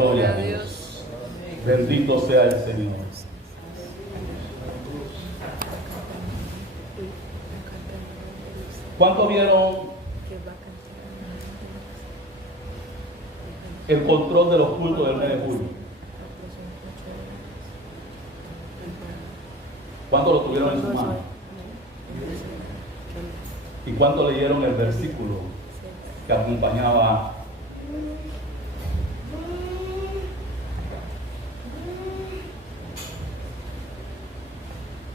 Gloria a Dios. Bendito sea el Señor. ¿Cuántos vieron el control de los cultos del mes de julio? ¿Cuántos lo tuvieron en su mano? ¿Y cuántos leyeron el versículo que acompañaba?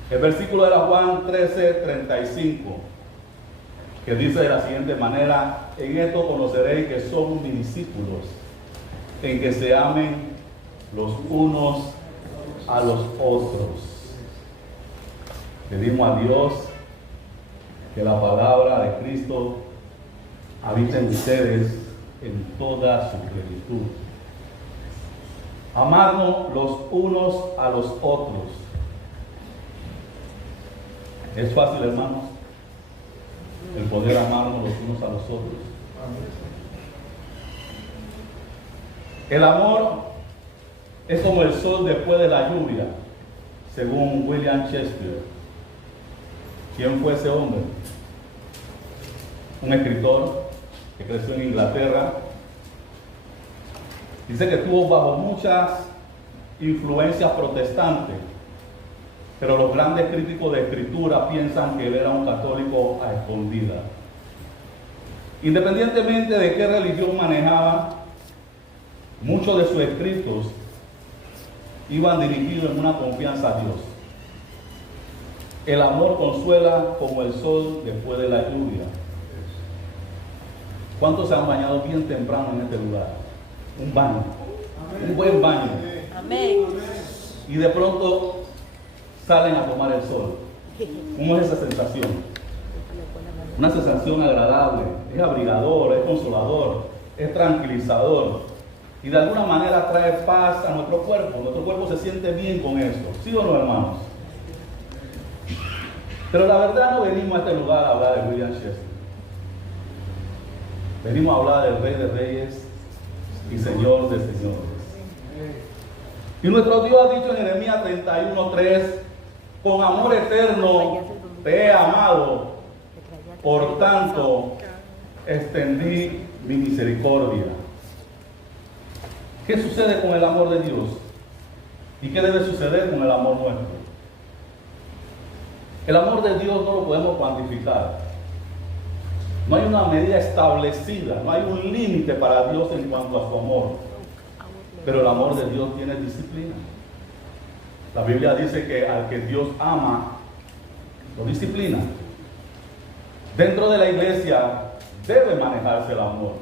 El versículo era Juan 13:35, que dice de la siguiente manera: en esto conoceréis que somos mis discípulos, en que se amen los unos a los otros. Pedimos a Dios que la palabra de Cristo habite en ustedes en toda su plenitud. Amarnos los unos a los otros. ¿Es fácil, hermanos, el poder amarnos los unos a los otros? El amor es como el sol después de la lluvia, según William Shakespeare. ¿Quién fue ese hombre? Un escritor que creció en Inglaterra. Dice que estuvo bajo muchas influencias protestantes, pero los grandes críticos de escritura piensan que él era un católico a escondidas. Independientemente de qué religión manejaba, muchos de sus escritos iban dirigidos en una confianza a Dios. El amor consuela como el sol después de la lluvia. ¿Cuántos se han bañado bien temprano en este lugar? Un baño, un buen baño. Amén. Y de pronto salen a tomar el sol. ¿Cómo es esa sensación? Una sensación agradable, es abrigador, es consolador, es tranquilizador. Y de alguna manera trae paz a nuestro cuerpo. Nuestro cuerpo se siente bien con eso. ¿Sí o no, hermanos? Pero la verdad no venimos a este lugar a hablar de William Shakespeare. Venimos a hablar del Rey de Reyes y Señor de Señores. Y nuestro Dios ha dicho en Jeremías 31:3: con amor eterno te he amado, por tanto extendí mi misericordia. ¿Qué sucede con el amor de Dios? ¿Y qué debe suceder con el amor nuestro? El amor de Dios no lo podemos cuantificar. No hay una medida establecida, no hay un límite para Dios en cuanto a su amor. Pero el amor de Dios tiene disciplina. La Biblia dice que al que Dios ama, lo disciplina. Dentro de la iglesia debe manejarse el amor.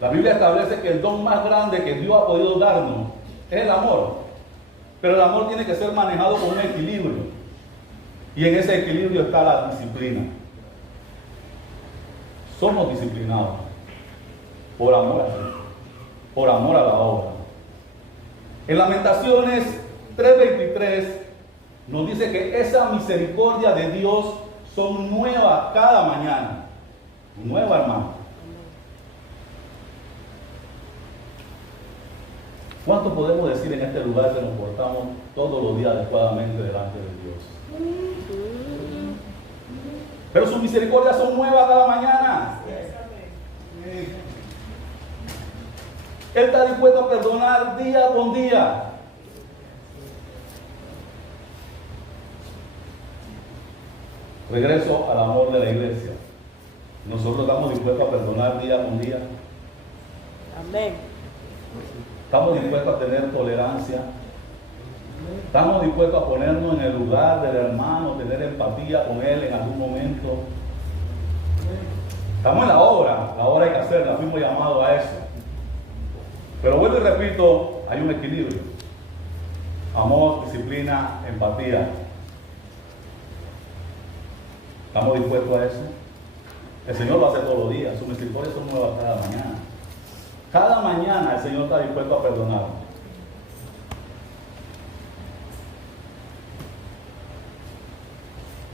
La Biblia establece que el don más grande que Dios ha podido darnos es el amor. Pero el amor tiene que ser manejado con un equilibrio. Y en ese equilibrio está la disciplina. Somos disciplinados por amor a Dios, por amor a la obra. En Lamentaciones 3:23 nos dice que esa misericordia de Dios son nuevas cada mañana. Nueva, hermano. ¿Cuánto podemos decir en este lugar que nos portamos todos los días adecuadamente delante de Dios? Pero sus misericordias son nuevas cada mañana. Él está dispuesto a perdonar día con día. Regreso al amor de la iglesia. Nosotros estamos dispuestos a perdonar día con día. Amén. Estamos dispuestos a tener tolerancia. Estamos dispuestos a ponernos en el lugar del hermano, tener empatía con él en algún momento. Estamos en la obra hay que hacerla, fuimos llamados a eso. Pero vuelvo y repito, hay un equilibrio. Amor, disciplina, empatía. ¿Estamos dispuestos a eso? El Señor lo hace todos los días, sus misericordias son nuevas cada mañana. Cada mañana el Señor está dispuesto a perdonar.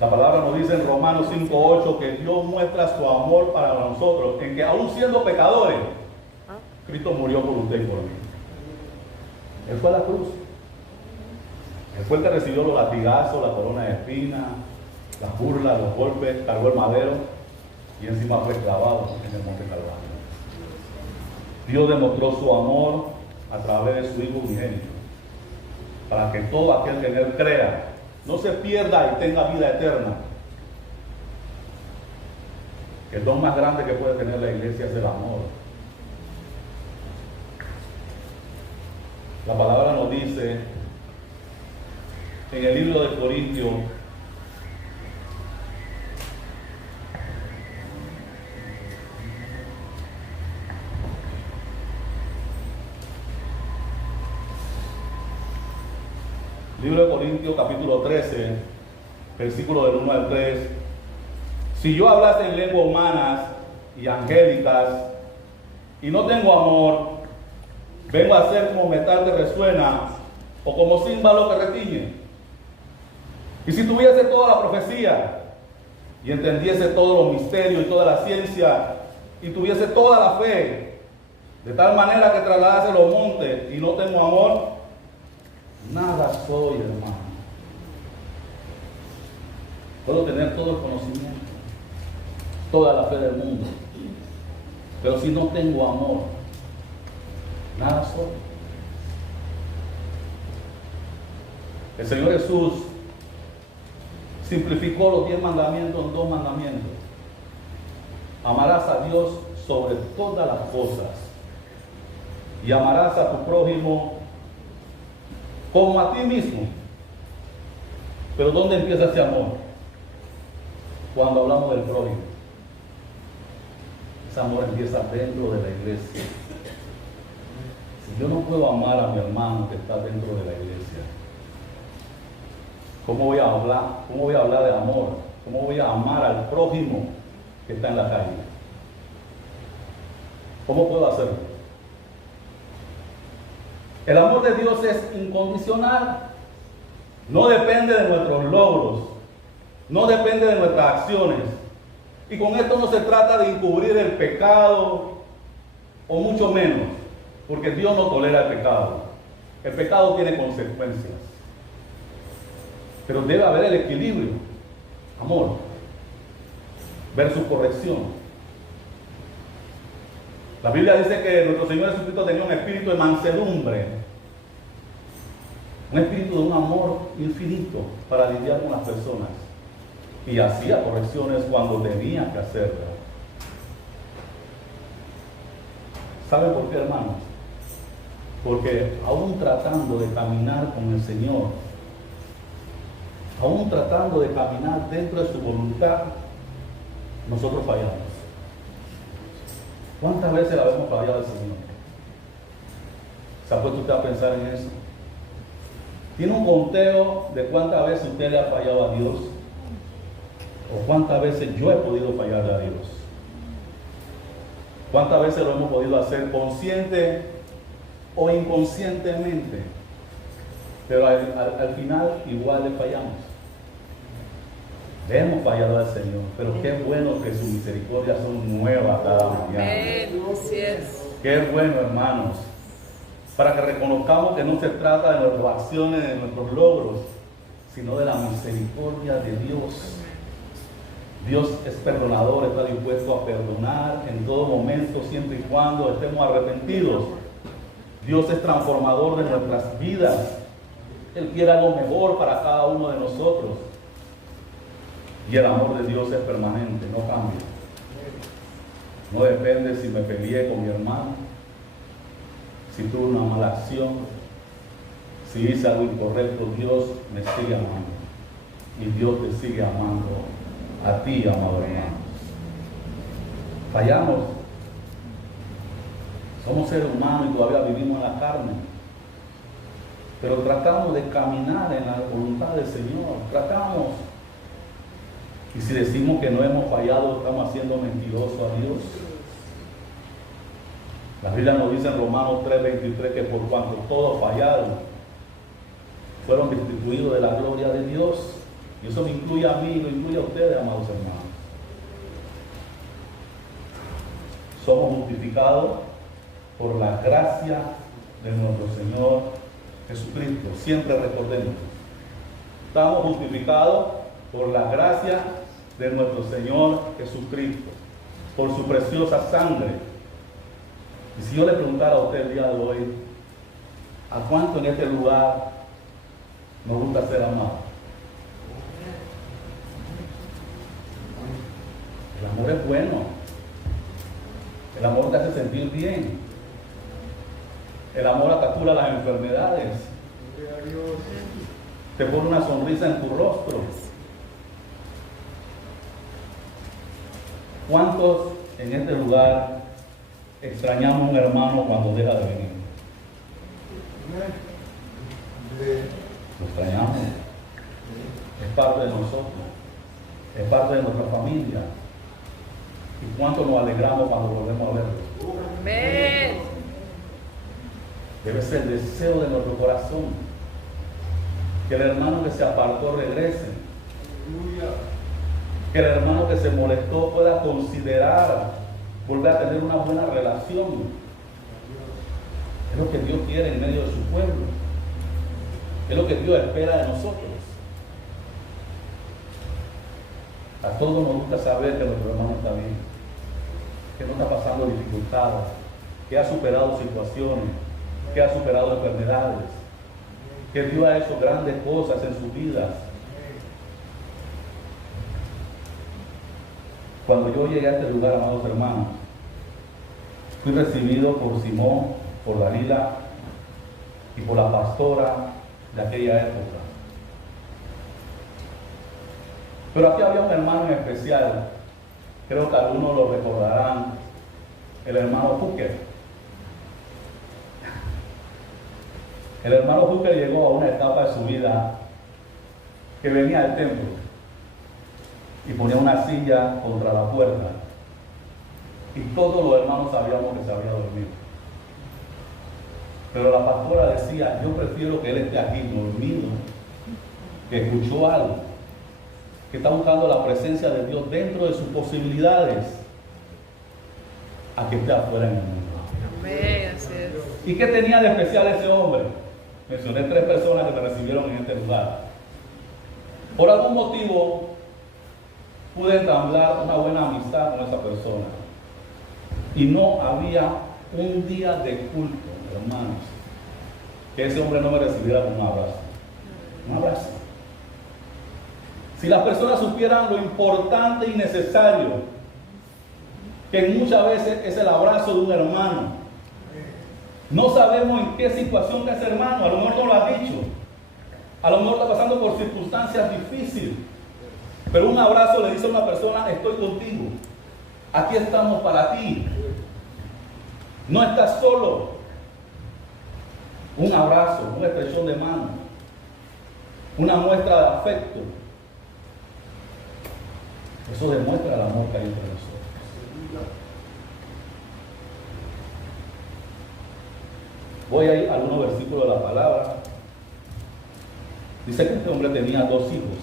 La palabra nos dice en Romanos 5:8 que Dios muestra su amor para nosotros, en que aún siendo pecadores, Cristo murió por usted y por mí. Él fue a la cruz. Él fue el que recibió los latigazos, la corona de espinas, las burlas, los golpes, cargó el madero y encima fue clavado en el monte Calvario. Dios demostró su amor a través de su Hijo unigénito, para que todo aquel que en Él crea no se pierda y tenga vida eterna. El don más grande que puede tener la iglesia es el amor. La palabra nos dice en el libro de Corintios, capítulo 13, versículo del 1 al 3. Si yo hablase en lenguas humanas y angélicas y no tengo amor, vengo a ser como metal que resuena o como címbalo que retiñe. Y si tuviese toda la profecía y entendiese todos los misterios y toda la ciencia y tuviese toda la fe, de tal manera que trasladase los montes y no tengo amor, nada soy, hermano. Puedo tener todo el conocimiento, toda la fe del mundo, pero si no tengo amor, nada soy. El Señor Jesús simplificó los 10 mandamientos en 2 mandamientos. Amarás a Dios sobre todas las cosas y amarás a tu prójimo como a ti mismo. Pero ¿dónde empieza ese amor? Cuando hablamos del prójimo. Ese amor empieza dentro de la iglesia. Si yo no puedo amar a mi hermano que está dentro de la iglesia, ¿cómo voy a hablar? ¿Cómo voy a hablar de amor? ¿Cómo voy a amar al prójimo que está en la calle? ¿Cómo puedo hacerlo? El amor de Dios es incondicional. No depende de nuestros logros. No depende de nuestras acciones. Y con esto no se trata de encubrir el pecado, o mucho menos, porque Dios no tolera el pecado. El pecado tiene consecuencias. Pero debe haber el equilibrio. Amor versus corrección. La Biblia dice que nuestro Señor Jesucristo tenía un espíritu de mansedumbre, un espíritu de un amor infinito para lidiar con las personas, y hacía correcciones cuando tenía que hacerlas. ¿Saben por qué, hermanos? Porque aún tratando de caminar con el Señor, aún tratando de caminar dentro de su voluntad, nosotros fallamos. ¿Cuántas veces la hemos fallado al Señor? ¿Se ha puesto usted a pensar en eso? ¿Tiene un conteo de cuántas veces usted le ha fallado a Dios? ¿O cuántas veces yo he podido fallarle a Dios? ¿Cuántas veces lo hemos podido hacer consciente o inconscientemente? Pero al final igual le fallamos. Le hemos fallado al Señor, pero qué bueno que sus misericordias son nuevas cada mañana. Qué bueno, hermanos, para que reconozcamos que no se trata de nuestras acciones, de nuestros logros, sino de la misericordia de Dios. Dios es perdonador, está dispuesto a perdonar en todo momento, siempre y cuando estemos arrepentidos. Dios es transformador de nuestras vidas. Él quiere algo mejor para cada uno de nosotros. Y el amor de Dios es permanente, no cambia. No depende si me peleé con mi hermano, si tuve una mala acción, si hice algo incorrecto. Dios me sigue amando. Y Dios te sigue amando a ti, amado hermano. Fallamos. Somos seres humanos y todavía vivimos en la carne. Pero tratamos de caminar en la voluntad del Señor. Tratamos. Y si decimos que no hemos fallado, estamos haciendo mentiroso a Dios. La Biblia nos dice en Romanos 3:23 que por cuanto todos fallaron, fueron destituidos de la gloria de Dios. Y eso me incluye a mí y lo incluye a ustedes, amados hermanos. Somos justificados por la gracia de nuestro Señor Jesucristo. Siempre recordemos. Estamos justificados por la gracia de nuestro Señor Jesucristo, por su preciosa sangre. Y si yo le preguntara a usted el día de hoy, ¿a cuánto en este lugar nos gusta ser amados? El amor es bueno. El amor te hace sentir bien. El amor captura las enfermedades. Te pone una sonrisa en tu rostro. ¿Cuántos en este lugar extrañamos a un hermano cuando deja de venir? Lo extrañamos. Es parte de nosotros. Es parte de nuestra familia. ¿Y cuánto nos alegramos cuando volvemos a verlo? Amén. Debe ser el deseo de nuestro corazón que el hermano que se apartó regrese. Que el hermano que se molestó pueda considerar volver a tener una buena relación. Es lo que Dios quiere en medio de su pueblo. Es lo que Dios espera de nosotros. A todos nos gusta saber que nuestro hermano está bien, que no está pasando dificultades, que ha superado situaciones, que ha superado enfermedades, que Dios ha hecho grandes cosas en sus vidas. Cuando yo llegué a este lugar, amados hermanos, fui recibido por Simón, por Dalila y por la pastora de aquella época. Pero aquí había un hermano en especial, creo que algunos lo recordarán, el hermano Hooker. El hermano Hooker llegó a una etapa de su vida que venía al templo y ponía una silla contra la puerta y todos los hermanos sabíamos que se había dormido. Pero la pastora decía, yo prefiero que él esté aquí dormido, que escuchó algo, que está buscando la presencia de Dios dentro de sus posibilidades, a que esté afuera en el mundo. Amén, así es. ¿Y qué tenía de especial ese hombre? Mencioné 3 personas que me recibieron en este lugar. Por algún motivo pude entablar una buena amistad con esa persona. Y no había un día de culto, hermanos, que ese hombre no me recibiera con un abrazo. Un abrazo. Si las personas supieran lo importante y necesario, que muchas veces es el abrazo de un hermano. No sabemos en qué situación está ese hermano, a lo mejor no lo ha dicho. A lo mejor está pasando por circunstancias difíciles. Pero un abrazo le dice a una persona, estoy contigo. Aquí estamos para ti. No estás solo. Un abrazo, una expresión de mano, una muestra de afecto. Eso demuestra el amor que hay entre nosotros. Voy a ir a algunos versículos de la palabra. Dice que este hombre tenía 2 hijos.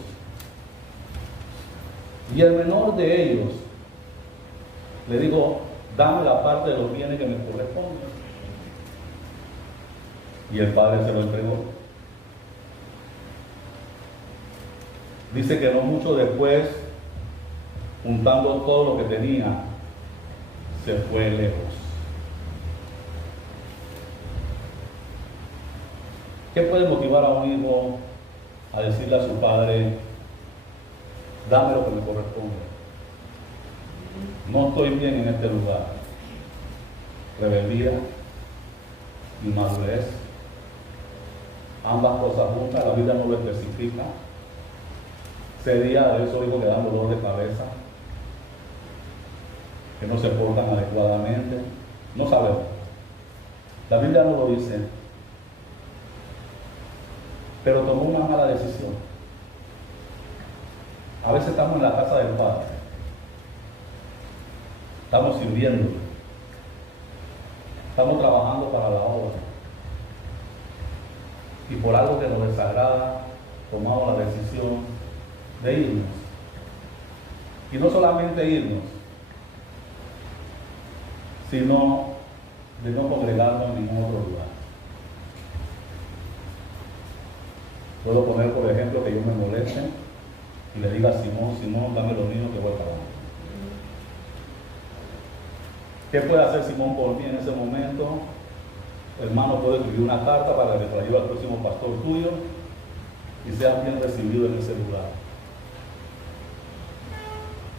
Y el menor de ellos le dijo, dame la parte de los bienes que me corresponde. Y el padre se lo entregó. Dice que no mucho después, juntando todo lo que tenía, se fue lejos. ¿Qué puede motivar a un hijo a decirle a su padre, dame lo que me corresponde? No estoy bien en este lugar. Rebeldía, inmadurez, ambas cosas juntas, la Biblia no lo especifica. Sería de esos hijos que dan dolor de cabeza, que no se portan adecuadamente. No sabemos. La Biblia no lo dice. Pero tomó una mala decisión. A veces estamos en la casa del Padre. Estamos sirviendo. Estamos trabajando para la obra. Y por algo que nos desagrada, tomamos la decisión de irnos. Y no solamente irnos, sino de no congregarnos en ningún otro lugar. Puedo poner, por ejemplo, que yo me moleste y le diga a Simón, Simón, dame los niños que voy para abajo. ¿Qué puede hacer Simón por mí en ese momento? Hermano, puede escribir una carta para que te la lleve al próximo pastor tuyo y seas bien recibido en ese lugar.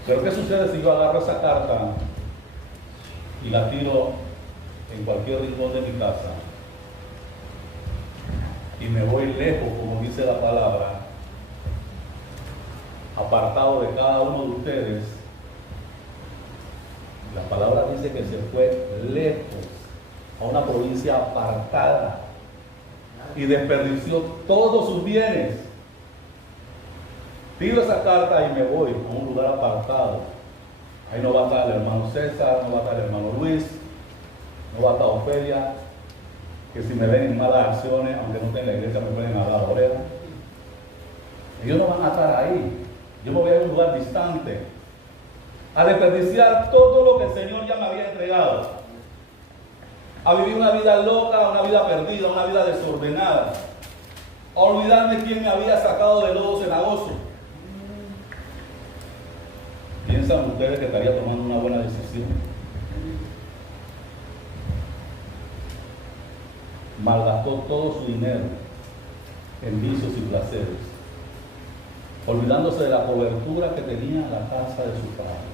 Pero ¿qué sucede si yo agarro esa carta y la tiro en cualquier rincón de mi casa y me voy lejos, como dice la palabra, apartado de cada uno de ustedes? La palabra dice que se fue lejos, a una provincia apartada, y desperdició todos sus bienes. Tiro esa carta y me voy a un lugar apartado. Ahí no va a estar el hermano César, no va a estar el hermano Luis, no va a estar Ofelia, que si me ven en malas acciones, aunque no tenga iglesia, me pueden hablar oreja. Ellos no van a estar ahí. Yo me voy a un lugar distante, a desperdiciar todo lo que el Señor ya me había entregado, a vivir una vida loca, una vida perdida, una vida desordenada, a olvidarme quién me había sacado de lodo cenagoso. ¿Piensan ustedes que estaría tomando una buena decisión? Malgastó todo su dinero en vicios y placeres, olvidándose de la cobertura que tenía la casa de su padre,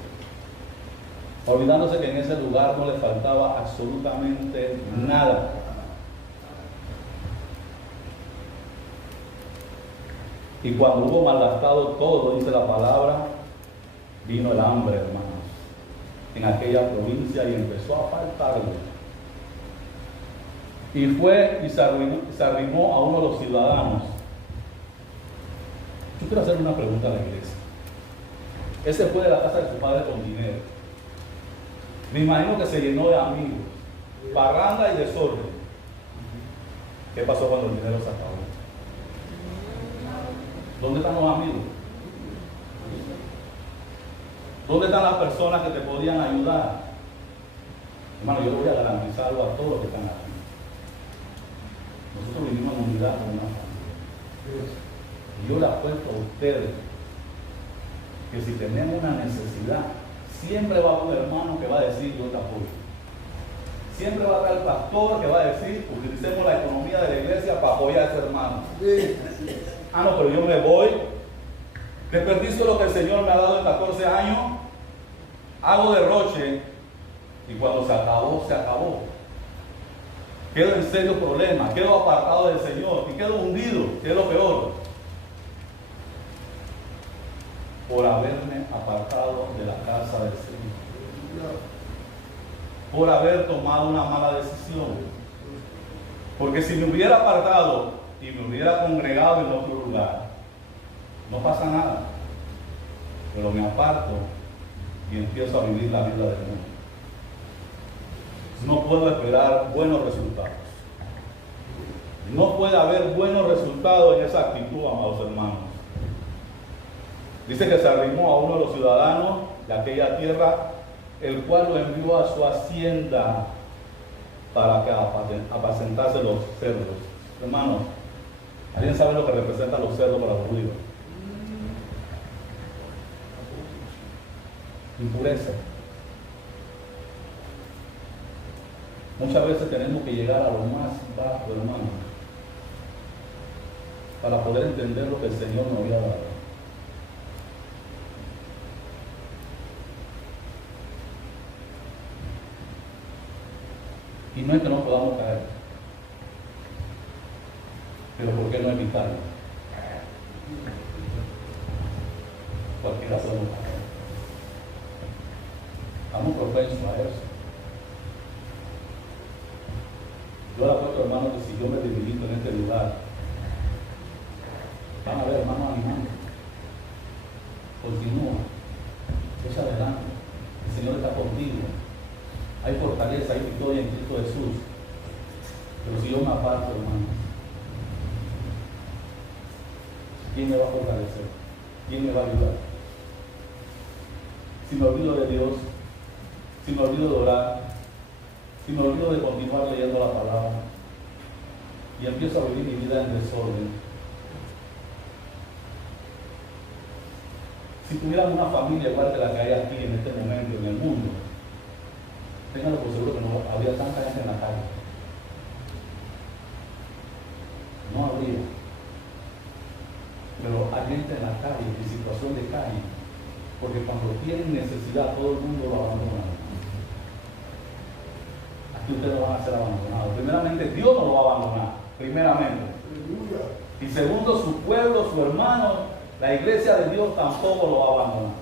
olvidándose que en ese lugar no le faltaba absolutamente nada. Y cuando hubo malgastado todo, dice la palabra, vino el hambre, hermanos, en aquella provincia y empezó a faltarle. Y fue y se arrimó a uno de los ciudadanos. Yo quiero hacer una pregunta a la iglesia. Ese fue de la casa de su padre con dinero. Me imagino que se llenó de amigos, parranda y desorden. ¿Qué pasó cuando el dinero se acabó? ¿Dónde están los amigos? ¿Dónde están las personas que te podían ayudar? Hermano, yo voy a garantizarlo a todos los que están aquí. Nosotros vivimos en unidad con una familia. Y yo le apuesto a ustedes que si tenemos una necesidad, siempre va a haber un hermano que va a decir yo te apoyo. Siempre va a estar el pastor que va a decir utilicemos la economía de la iglesia para apoyar a ese hermano. Ah, no, pero yo me voy, desperdicio lo que el Señor me ha dado en 14 años, hago derroche y cuando se acabó, se acabó. Quedo en serio problema, quedo apartado del Señor y quedo hundido, que es lo peor, por haberme apartado de la casa del Señor, por haber tomado una mala decisión. Porque si me hubiera apartado y me hubiera congregado en otro lugar, no pasa nada, pero me aparto y empiezo a vivir la vida del mundo. No puedo esperar buenos resultados. No puede haber buenos resultados en esa actitud, amados hermanos. Dice que se arrimó a uno de los ciudadanos de aquella tierra, el cual lo envió a su hacienda para que apacentase los cerdos. Hermanos, ¿alguien sabe lo que representan los cerdos para los judíos? Impureza. Muchas veces tenemos que llegar a lo más bajo, hermano, para poder entender lo que el Señor nos había dado. Y no es que no podamos caer, pero ¿por qué no evitarlo? Cualquiera podemos caer. Estamos propensos a eso. Yo le apuesto, hermano, que si yo me debilito en este lugar, van a ver, hermano, animando. Continúa, echa adelante. El Señor está contigo. Hay fortaleza, hay victoria en Cristo Jesús. Pero si yo me aparto, hermano, ¿quién me va a fortalecer? ¿Quién me va a ayudar? Si me olvido de Dios, si me olvido de orar, si me olvido de continuar leyendo la palabra y empiezo a vivir mi vida en desorden, Si tuviéramos una familia igual que la que hay aquí en este momento, en el mundo, ténganlo por seguro que no habría tanta gente en la calle. No habría. Pero hay gente en la calle, en situación de calle, porque cuando tienen necesidad todo el mundo lo abandona. Aquí ustedes no van a ser abandonados. Primeramente, Dios no lo va a abandonar. Primeramente. Y segundo, su pueblo, su hermano, la iglesia de Dios tampoco lo va a abandonar.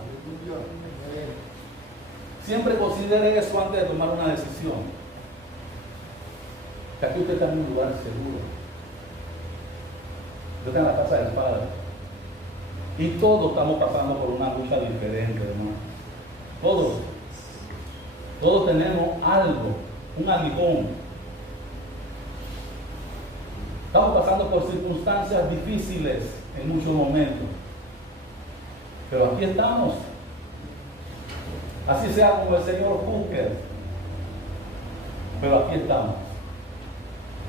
Siempre considere eso antes de tomar una decisión. Que aquí usted está en un lugar seguro. Usted está en la casa del Padre. Y todos estamos pasando por una lucha diferente, hermano. Todos. Todos tenemos algo, un aguijón. Estamos pasando por circunstancias difíciles en muchos momentos. Pero aquí estamos. Así sea como el señor Hooker. Pero aquí estamos.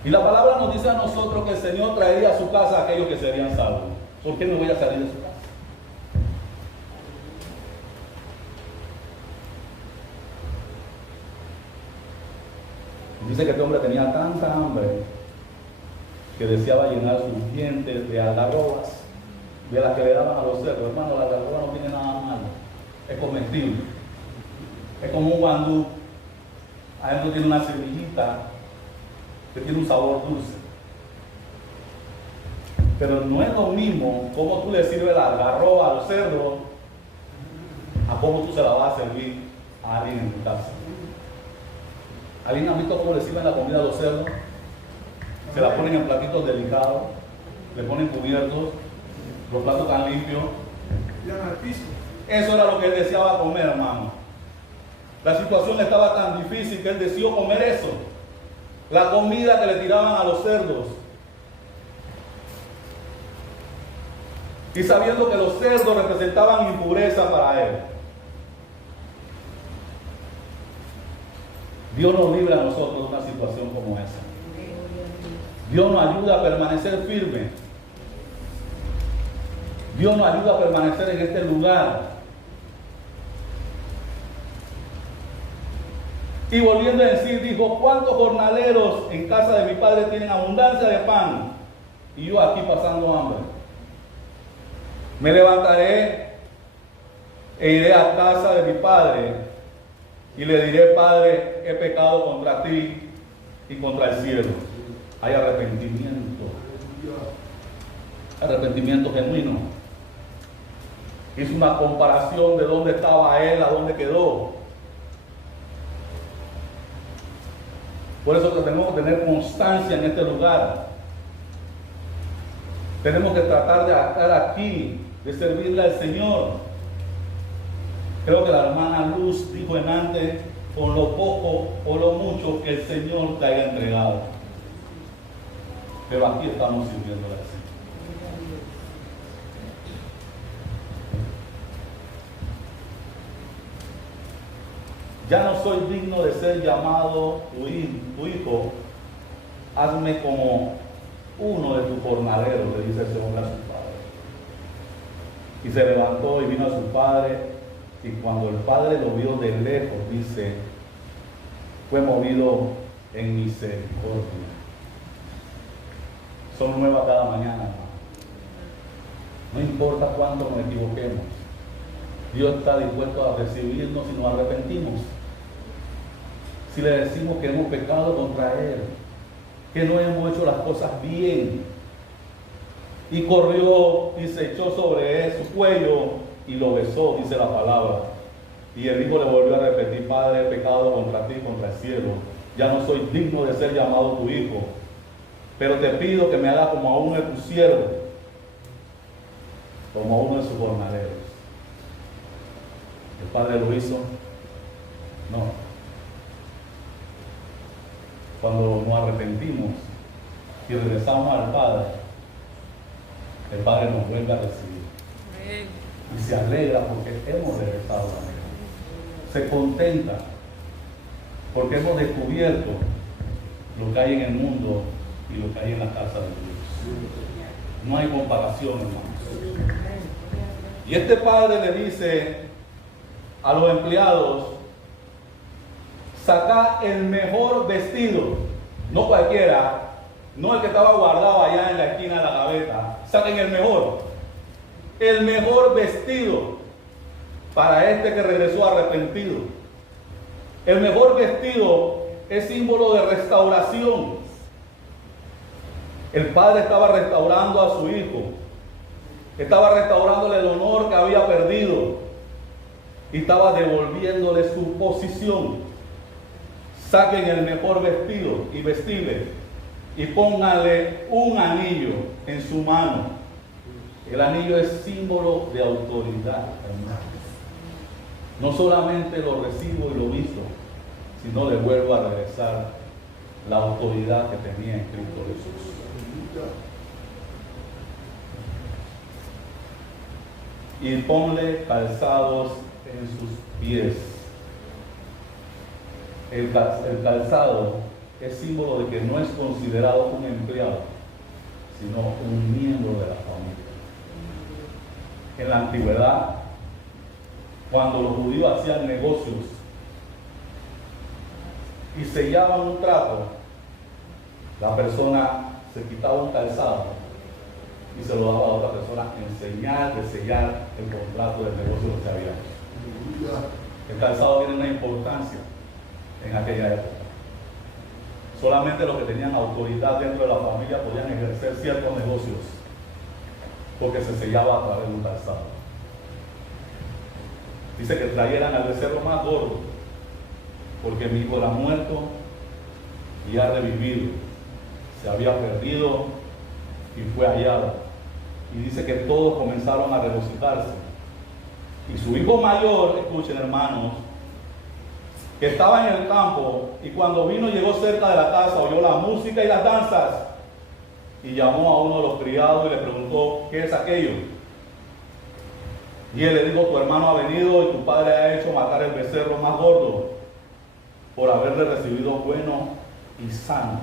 Y la palabra nos dice a nosotros que el Señor traería a su casa a aquellos que serían salvos. ¿Por qué me voy a salir de su casa? Dice que este hombre tenía tanta hambre que deseaba llenar sus dientes de algarrobas, de las que le daban a los cerdos. Hermano, la algarroba no tiene nada malo, es comestible. Es como un guandú, adentro tiene una semillita que tiene un sabor dulce. Pero no es lo mismo cómo tú le sirves la algarroba a los cerdos a cómo tú se la vas a servir a alguien en tu casa. ¿Alguien ha visto cómo le sirven la comida a los cerdos? Se la ponen en platitos delicados, le ponen cubiertos, los platos están limpios. Eso era lo que él deseaba comer, hermano. La situación estaba tan difícil que él deseó comer eso. La comida que le tiraban a los cerdos. Y sabiendo que los cerdos representaban impureza para él. Dios nos libra a nosotros de una situación como esa. Dios nos ayuda a permanecer firmes. Dios nos ayuda a permanecer en este lugar. Y volviendo a decir, dijo, ¿cuántos jornaleros en casa de mi padre tienen abundancia de pan? Y yo aquí pasando hambre. Me levantaré e iré a casa de mi padre y le diré, Padre, he pecado contra ti y contra el cielo. Hay arrepentimiento. Arrepentimiento genuino. Hizo una comparación de dónde estaba él a dónde quedó. Por eso que tenemos que tener constancia en este lugar. Tenemos que tratar de estar aquí, de servirle al Señor. Creo que la hermana Luz dijo en antes, con lo poco o lo mucho que el Señor te haya entregado. Pero aquí estamos sirviéndole al Señor. Ya no soy digno de ser llamado tu hijo, hazme como uno de tus jornaleros, le dice el Señor a su padre. Y se levantó y vino a su padre, y cuando el padre lo vio de lejos, dice, fue movido en misericordia. Son nuevas cada mañana, hermano. No importa cuánto nos equivoquemos, Dios está dispuesto a recibirnos si nos arrepentimos. Si le decimos que hemos pecado contra Él, que no hemos hecho las cosas bien. Y corrió y se echó sobre él su cuello y lo besó, dice la palabra. Y el hijo le volvió a repetir, Padre, he pecado contra ti, contra el cielo. Ya no soy digno de ser llamado tu hijo. Pero te pido que me hagas como a uno de tus siervos, como a uno de sus jornaleros. ¿El padre lo hizo? No. Cuando nos arrepentimos y regresamos al Padre, el Padre nos vuelve a recibir. Y se alegra porque hemos regresado a Él. Se contenta porque hemos descubierto lo que hay en el mundo y lo que hay en la casa de Dios. No hay comparación, hermanos. Y este padre le dice a los empleados: saca el mejor vestido, no cualquiera, no el que estaba guardado allá en la esquina de la gaveta, saquen el mejor vestido para este que regresó arrepentido. El mejor vestido es símbolo de restauración. El padre estaba restaurando a su hijo, estaba restaurándole el honor que había perdido y estaba devolviéndole su posición. Saquen el mejor vestido y vestirle y pónganle un anillo en su mano. El anillo es símbolo de autoridad, hermanos. No solamente lo recibo y lo visto, sino le vuelvo a regresar la autoridad que tenía en Cristo Jesús. Y ponle calzados en sus pies. El calzado es símbolo de que no es considerado un empleado, sino un miembro de la familia. En la antigüedad, cuando los judíos hacían negocios y sellaban un trato, la persona se quitaba un calzado y se lo daba a otra persona en señal de sellar el contrato del negocio que se había hecho. El calzado tiene una importancia en aquella época. Solamente los que tenían autoridad dentro de la familia podían ejercer ciertos negocios, porque se sellaba a través de un calzado. Dice que trajeran al becerro más gordo, porque mi hijo era muerto y ha revivido. Se había perdido y fue hallado. Y dice que todos comenzaron a regocijarse. Y su hijo mayor, escuchen hermanos, que estaba en el campo, y cuando vino llegó cerca de la casa, oyó la música y las danzas, y llamó a uno de los criados y le preguntó: ¿qué es aquello? Y él le dijo: tu hermano ha venido y tu padre ha hecho matar el becerro más gordo por haberle recibido bueno y sano.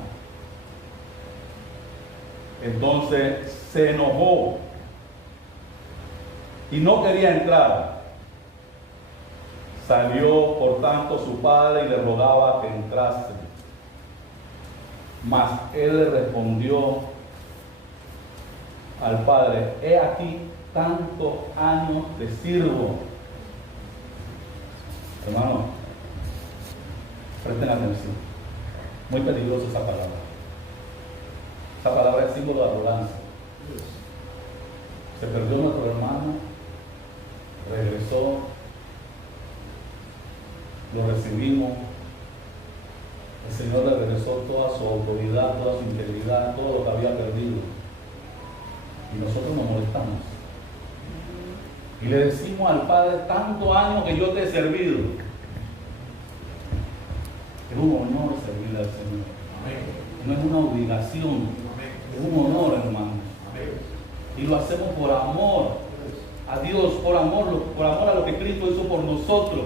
Entonces se enojó y no quería entrar. Salió por tanto su padre y le rogaba que entrase. Mas él le respondió al padre: he aquí tantos años te sirvo. Hermano, presten atención. Muy peligrosa esa palabra. Esa palabra es símbolo de arrogancia. Se perdió nuestro hermano, regresó, lo recibimos. El Señor le regresó toda su autoridad, toda su integridad, todo lo que había perdido. Y nosotros nos molestamos. Y le decimos al Padre: tantos años que yo te he servido. Es un honor servirle al Señor. No es una obligación, es un honor, hermano. Y lo hacemos por amor a Dios, por amor a lo que Cristo hizo por nosotros.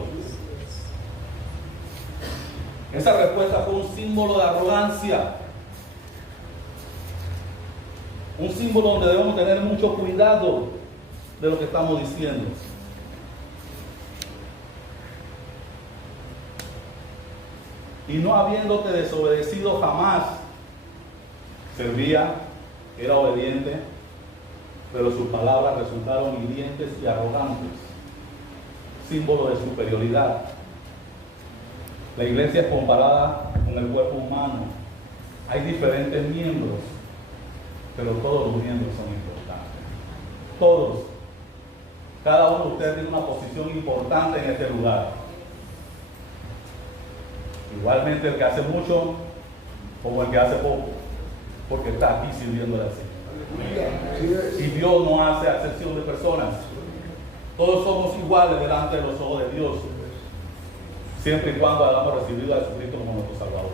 Esa respuesta fue un símbolo de arrogancia, un símbolo donde debemos tener mucho cuidado de lo que estamos diciendo. Y no habiéndote desobedecido jamás, servía, era obediente, pero sus palabras resultaron hirientes y arrogantes, símbolo de superioridad. La iglesia es comparada con el cuerpo humano. Hay diferentes miembros, pero todos los miembros son importantes. Todos. Cada uno de ustedes tiene una posición importante en este lugar. Igualmente el que hace mucho como el que hace poco, porque está aquí sirviéndole al Señor. Y Dios no hace acepción de personas. Todos somos iguales delante de los ojos de Dios, siempre y cuando hayamos recibido a Jesucristo como nuestro Salvador.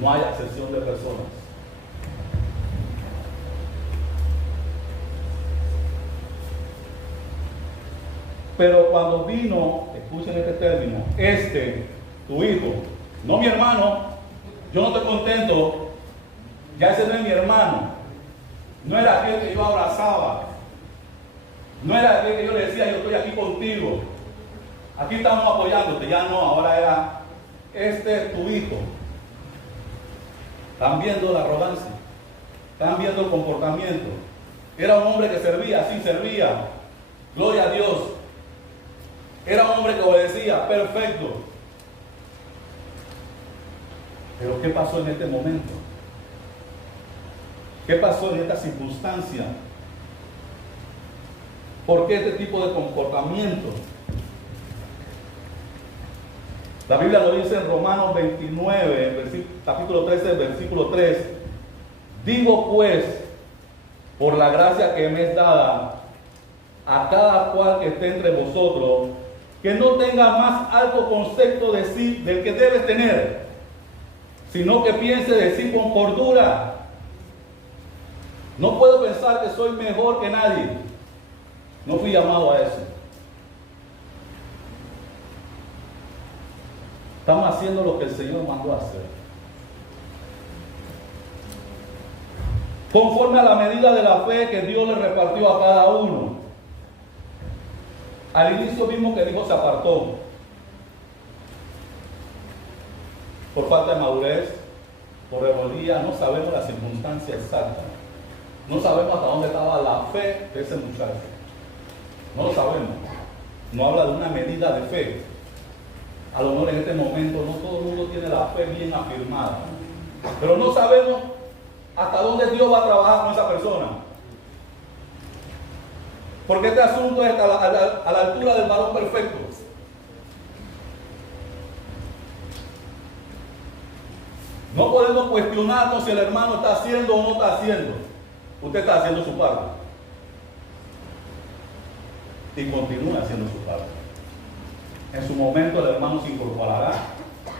No hay acepción de personas. Pero cuando vino, escuchen este término, tu hijo, no mi hermano, yo no estoy contento, ya ese no es mi hermano, no era aquel que yo abrazaba, No era aquel que yo le decía, yo estoy aquí contigo. Aquí estamos apoyándote. Ya no, ahora era, este es tu hijo. Están viendo la arrogancia. Están viendo el comportamiento. Era un hombre que servía, sí servía. Gloria a Dios. Era un hombre que obedecía, perfecto. Pero ¿qué pasó en este momento? ¿Qué pasó en esta circunstancia? ¿Por qué este tipo de comportamiento? La Biblia lo dice en Romanos 29, capítulo 13, versículo 3. Digo pues, por la gracia que me es dada, a cada cual que esté entre vosotros, que no tenga más alto concepto de sí del que debe tener, sino que piense de sí con cordura. No puedo pensar que soy mejor que nadie. No fui llamado a eso. Estamos haciendo lo que el Señor mandó a hacer. Conforme a la medida de la fe que Dios le repartió a cada uno. Al inicio mismo que dijo se apartó. Por falta de madurez, por rebeldía, no sabemos la circunstancia exacta. No sabemos hasta dónde estaba la fe de ese muchacho. No lo sabemos. No habla de una medida de fe. A lo mejor en este momento no todo el mundo tiene la fe bien afirmada. Pero no sabemos hasta dónde Dios va a trabajar con esa persona. Porque este asunto es a la altura del varón perfecto. No podemos cuestionarnos si el hermano está haciendo o no está haciendo. Usted está haciendo su parte. Y continúa haciendo su parte. En su momento el hermano se incorporará.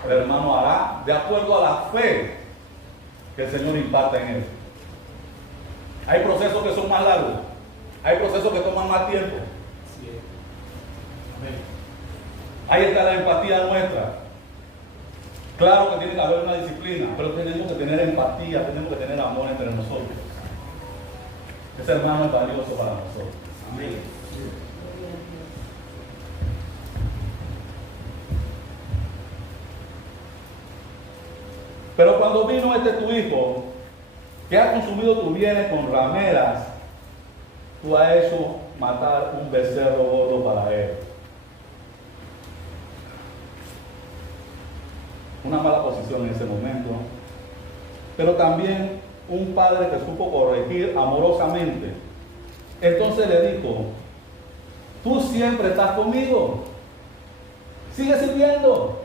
El hermano hará de acuerdo a la fe que el Señor imparte en él. Hay procesos que son más largos. Hay procesos que toman más tiempo. Ahí está la empatía nuestra. Claro que tiene que haber una disciplina, pero tenemos que tener empatía, tenemos que tener amor entre nosotros. Ese hermano es valioso para nosotros. Amén. Pero cuando vino tu hijo, que ha consumido tus bienes con rameras, tú has hecho matar un becerro gordo para él. Una mala posición en ese momento. Pero también un padre que supo corregir amorosamente. Entonces le dijo, tú siempre estás conmigo. Sigue sirviendo.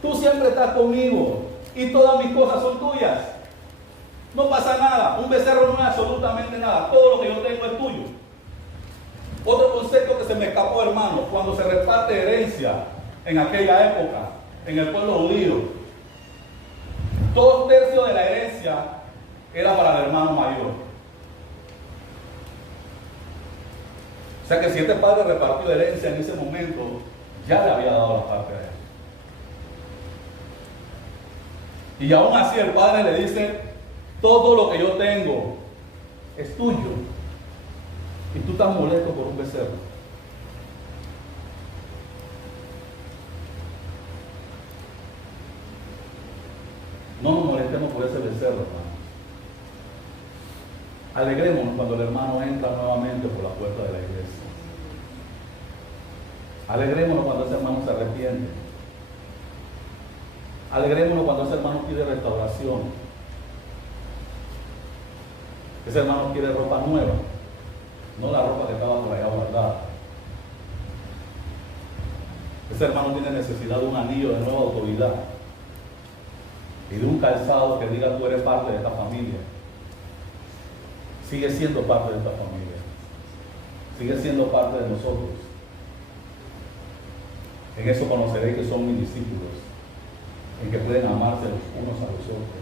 Tú siempre estás conmigo. Y todas mis cosas son tuyas. No pasa nada. Un becerro no es absolutamente nada. Todo lo que yo tengo es tuyo. Otro concepto que se me escapó, hermano, cuando se reparte herencia en aquella época, en el pueblo judío, 2/3 de la herencia era para el hermano mayor. O sea que si este padre repartió herencia en ese momento, ya le había dado la parte a él. Y aún así el padre le dice, todo lo que yo tengo es tuyo. Y tú estás molesto por un becerro. No nos molestemos por ese becerro, hermano. Alegrémonos cuando el hermano entra nuevamente por la puerta de la iglesia. Alegrémonos cuando ese hermano se arrepiente. Alegrémonos cuando ese hermano pide restauración. Ese hermano quiere ropa nueva, no la ropa que estaba por allá guardada. Ese hermano tiene necesidad de un anillo de nueva autoridad y de un calzado que diga tú eres parte de esta familia. Sigue siendo parte de esta familia. Sigue siendo parte de nosotros. En eso conoceréis que son mis discípulos, en que pueden amarse los unos a los otros.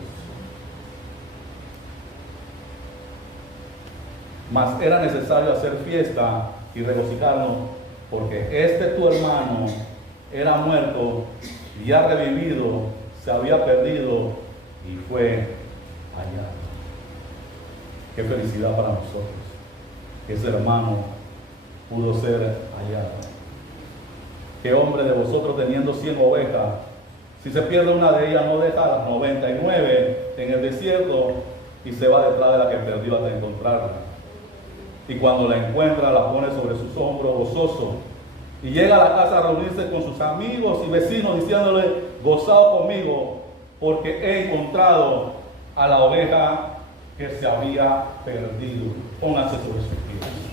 Mas era necesario hacer fiesta y regocijarnos, porque tu hermano era muerto y ha revivido, se había perdido y fue hallado. Qué felicidad para nosotros que ese hermano pudo ser hallada. ¿Qué hombre de vosotros teniendo 100 ovejas, si se pierde una de ellas, no deja las 99 en el desierto y se va detrás de la que perdió hasta encontrarla? Y cuando la encuentra, la pone sobre sus hombros gozoso. Y llega a la casa a reunirse con sus amigos y vecinos, diciéndole: gozado conmigo, porque he encontrado a la oveja que se había perdido. Pónganse sobre sus pies.